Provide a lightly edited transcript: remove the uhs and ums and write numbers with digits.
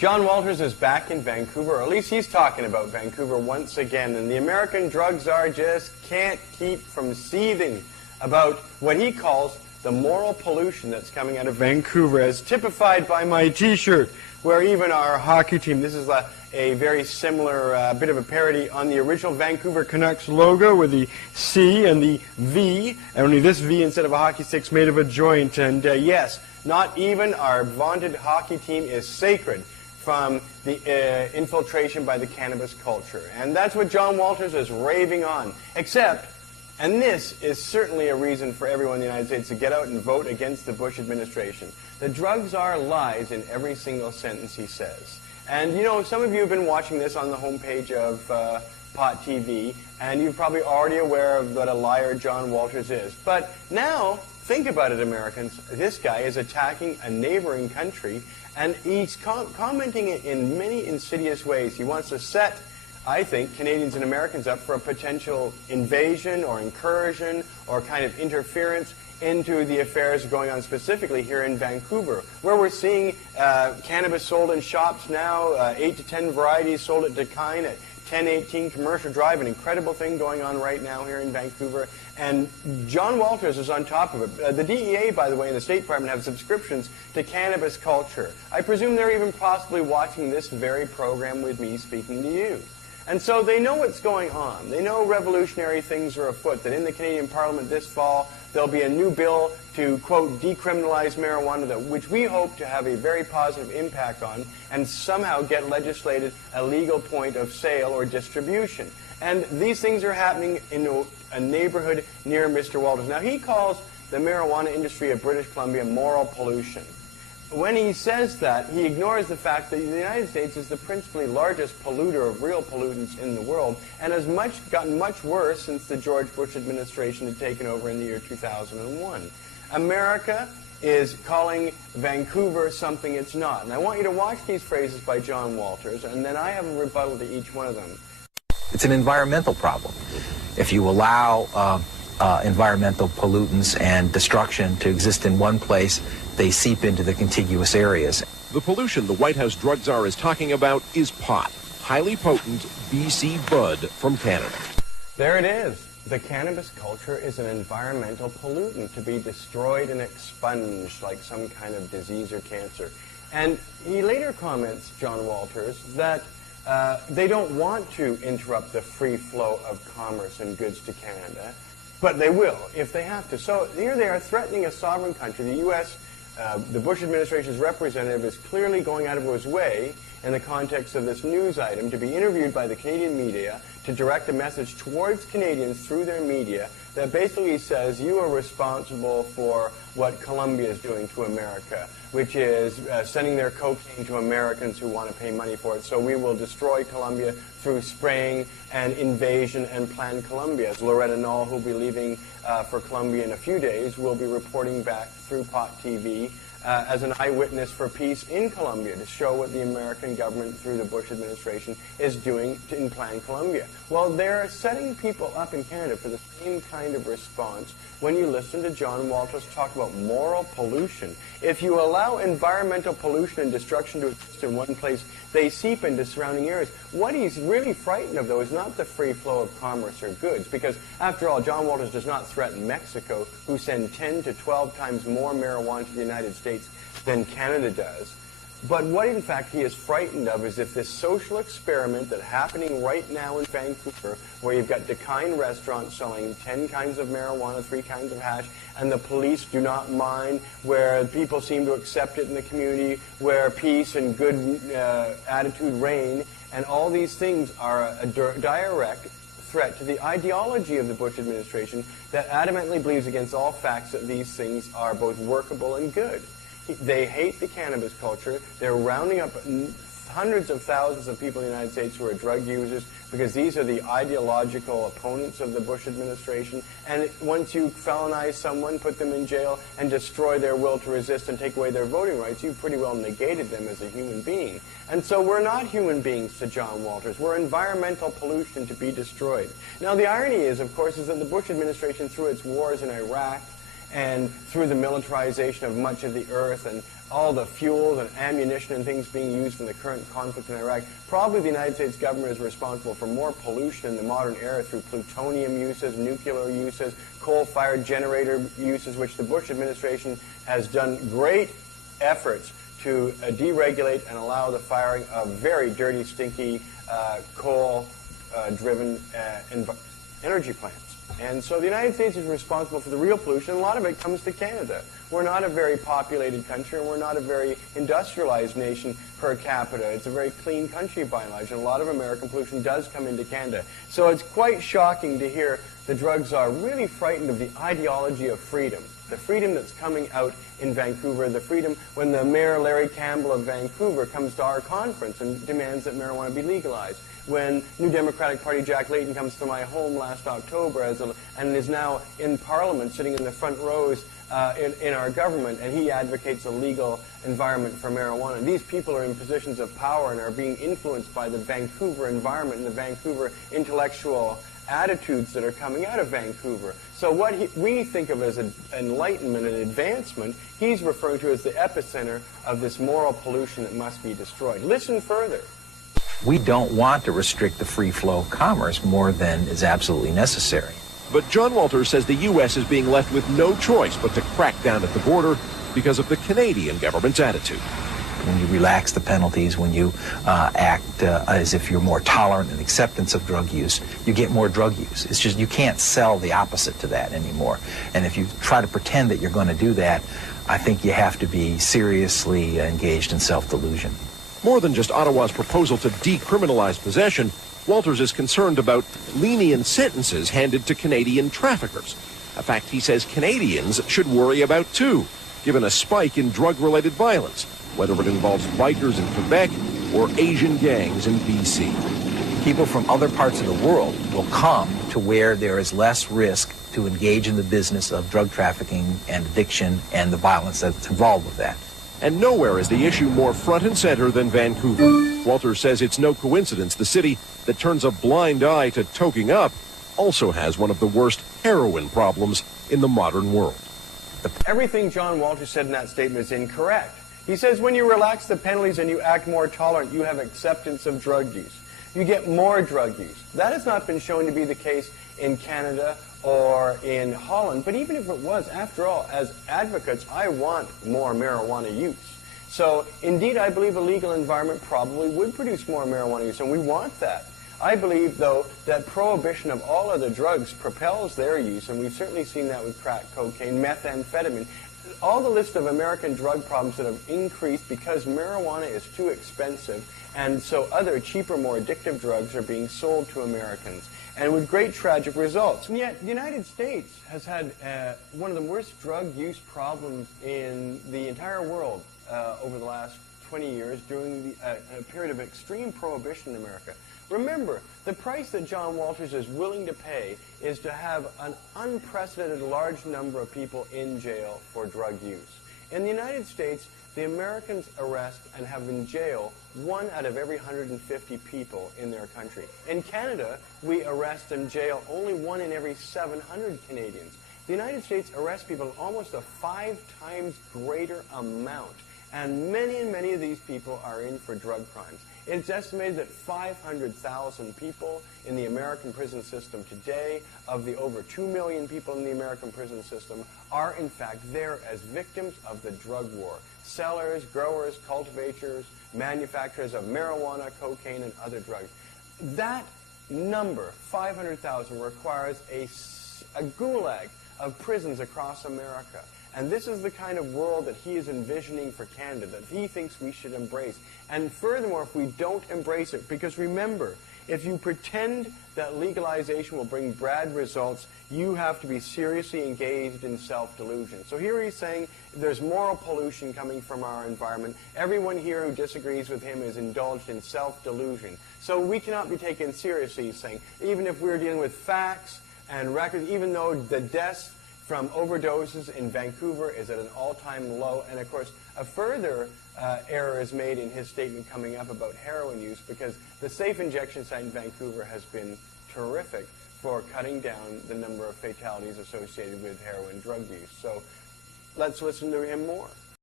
John Walters is back in Vancouver, or at least he's talking about Vancouver once again, and the American drug czar just can't keep from seething about what he calls the moral pollution that's coming out of Vancouver, as typified by my t-shirt, where even our hockey team, this is a very similar bit of a parody on the original Vancouver Canucks logo with the C and the V, and only this V instead of a hockey stick's made of a joint. And yes, not even our vaunted hockey team is sacred from the infiltration by the cannabis culture. And that's what John Walters is raving on. Except, and this is certainly a reason for everyone in the United States to get out and vote against the Bush administration. The drug czar lies in every single sentence he says. And you know, some of you have been watching this on the homepage of Pot TV, and you're probably already aware of what a liar John Walters is. But now, think about it, Americans. This guy is attacking a neighboring country, and he's commenting in many insidious ways. He wants to set, I think, Canadians and Americans up for a potential invasion or incursion or kind of interference into the affairs going on specifically here in Vancouver, where we're seeing cannabis sold in shops now, 8 to 10 varieties sold at Dakine at 1018 Commercial Drive, an incredible thing going on right now here in Vancouver. And John Walters is on top of it. The DEA, by the way, and the State Department have subscriptions to cannabis culture. I presume they're even possibly watching this very program with me speaking to you. And so they know what's going on. They know revolutionary things are afoot, that in the Canadian Parliament this fall, there'll be a new bill to, quote, decriminalize marijuana, which we hope to have a very positive impact on and somehow get legislated a legal point of sale or distribution. And these things are happening in a neighborhood near Mr. Walters. Now, he calls the marijuana industry of British Columbia moral pollution. When he says that, he ignores the fact that the United States is the principally largest polluter of real pollutants in the world and has gotten much worse since the George Bush administration had taken over in the year 2001. America is calling Vancouver something it's not. And I want you to watch these phrases by John Walters, and then I have a rebuttal to each one of them. It's an environmental problem. If you allow environmental pollutants and destruction to exist in one place, they seep into the contiguous areas. The pollution the White House drug czar is talking about is pot, highly potent BC bud from Canada. There it is. The cannabis culture is an environmental pollutant to be destroyed and expunged like some kind of disease or cancer. And he later comments, John Walters, that they don't want to interrupt the free flow of commerce and goods to Canada, but they will if they have to. So here they are threatening a sovereign country. The U.S., the Bush administration's representative is clearly going out of his way in the context of this news item to be interviewed by the Canadian media to direct a message towards Canadians through their media that basically says you are responsible for what Colombia is doing to America, which is sending their cocaine to Americans who want to pay money for it. So we will destroy Colombia through spraying and invasion and plan Colombia. As Loretta Knoll, who will be leaving for Colombia in a few days, will be reporting back through Pot TV as an eyewitness for peace in Colombia to show what the American government through the Bush administration is doing in Plan Colombia. Well, they're setting people up in Canada for the same kind of response when you listen to John Walters talk about moral pollution. If you allow environmental pollution and destruction to exist in one place, they seep into surrounding areas. What he's really frightened of, though, is not the free flow of commerce or goods, because, after all, John Walters does not threaten Mexico, who send 10 to 12 times more marijuana to the United States than Canada does. But what, in fact, he is frightened of is if this social experiment that's happening right now in Vancouver, where you've got Dakine restaurants selling 10 kinds of marijuana, 3 kinds of hash, and the police do not mind, where people seem to accept it in the community, where peace and good attitude reign, and all these things are a direct threat to the ideology of the Bush administration that adamantly believes against all facts that these things are both workable and good. They hate the cannabis culture. They're rounding up hundreds of thousands of people in the United States who are drug users because these are the ideological opponents of the Bush administration. And once you felonize someone, put them in jail, and destroy their will to resist and take away their voting rights, you've pretty well negated them as a human being. And so we're not human beings to John Walters. We're environmental pollution to be destroyed. Now, the irony is, of course, is that the Bush administration, through its wars in Iraq, and through the militarization of much of the earth and all the fuels and ammunition and things being used in the current conflict in Iraq, probably the United States government is responsible for more pollution in the modern era through plutonium uses, nuclear uses, coal-fired generator uses, which the Bush administration has done great efforts to deregulate and allow the firing of very dirty, stinky, coal-driven energy plants. And so the United States is responsible for the real pollution. A lot of it comes to Canada. We're not a very populated country, and we're not a very industrialized nation per capita. It's a very clean country by and large, and a lot of American pollution does come into Canada. So it's quite shocking to hear the drug czar really frightened of the ideology of freedom. The freedom that's coming out in Vancouver, the freedom when the Mayor Larry Campbell of Vancouver comes to our conference and demands that marijuana be legalized. When New Democratic Party Jack Layton comes to my home last October and is now in Parliament sitting in the front rows in our government, and he advocates a legal environment for marijuana. These people are in positions of power and are being influenced by the Vancouver environment and the Vancouver intellectual attitudes that are coming out of Vancouver. So what we think of as an enlightenment and advancement, he's referring to as the epicenter of this moral pollution that must be destroyed. Listen further. We don't want to restrict the free flow of commerce more than is absolutely necessary. But John Walters says the U.S. is being left with no choice but to crack down at the border because of the Canadian government's attitude. When you relax the penalties, when you act as if you're more tolerant and acceptance of drug use, you get more drug use. It's just you can't sell the opposite to that anymore. And if you try to pretend that you're going to do that, I think you have to be seriously engaged in self-delusion. More than just Ottawa's proposal to decriminalize possession, Walters is concerned about lenient sentences handed to Canadian traffickers. A fact he says Canadians should worry about too, given a spike in drug-related violence, whether it involves bikers in Quebec or Asian gangs in BC. People from other parts of the world will come to where there is less risk to engage in the business of drug trafficking and addiction and the violence that's involved with that. And nowhere is the issue more front and center than Vancouver. Walters says it's no coincidence the city that turns a blind eye to toking up also has one of the worst heroin problems in the modern world. Everything John Walters said in that statement is incorrect. He says when you relax the penalties and you act more tolerant, you have acceptance of drug use. You get more drug use. That has not been shown to be the case in Canada or in Holland. But even if it was, after all, as advocates, I want more marijuana use. So, indeed, I believe a legal environment probably would produce more marijuana use, and we want that. I believe, though, that prohibition of all other drugs propels their use, and we've certainly seen that with crack cocaine, methamphetamine, all the list of American drug problems that have increased because marijuana is too expensive, and so other cheaper, more addictive drugs are being sold to Americans, and with great tragic results. And yet, the United States has had one of the worst drug use problems in the entire world over the last 20 years during a period of extreme prohibition in America. Remember, the price that John Walters is willing to pay is to have an unprecedented large number of people in jail for drug use. In the United States, the Americans arrest and have in jail 1 out of every 150 people in their country. In Canada, we arrest and jail only 1 in every 700 Canadians. The United States arrests people in almost a 5 times greater amount, and many of these people are in for drug crimes. It's estimated that 500,000 people in the American prison system today, of the over 2 million people in the American prison system, are in fact there as victims of the drug war. Sellers, growers, cultivators, manufacturers of marijuana, cocaine, and other drugs. That number, 500,000, requires a gulag of prisons across America. And this is the kind of world that he is envisioning for Canada, that he thinks we should embrace. And furthermore, if we don't embrace it, because remember, if you pretend that legalization will bring bad results, you have to be seriously engaged in self-delusion. So here he's saying there's moral pollution coming from our environment. Everyone here who disagrees with him is indulged in self-delusion. So we cannot be taken seriously, he's saying, even if we're dealing with facts and records, even though the deaths from overdoses in Vancouver is at an all-time low. And of course, a further error is made in his statement coming up about heroin use, because the safe injection site in Vancouver has been terrific for cutting down the number of fatalities associated with heroin drug use. So let's listen to him more.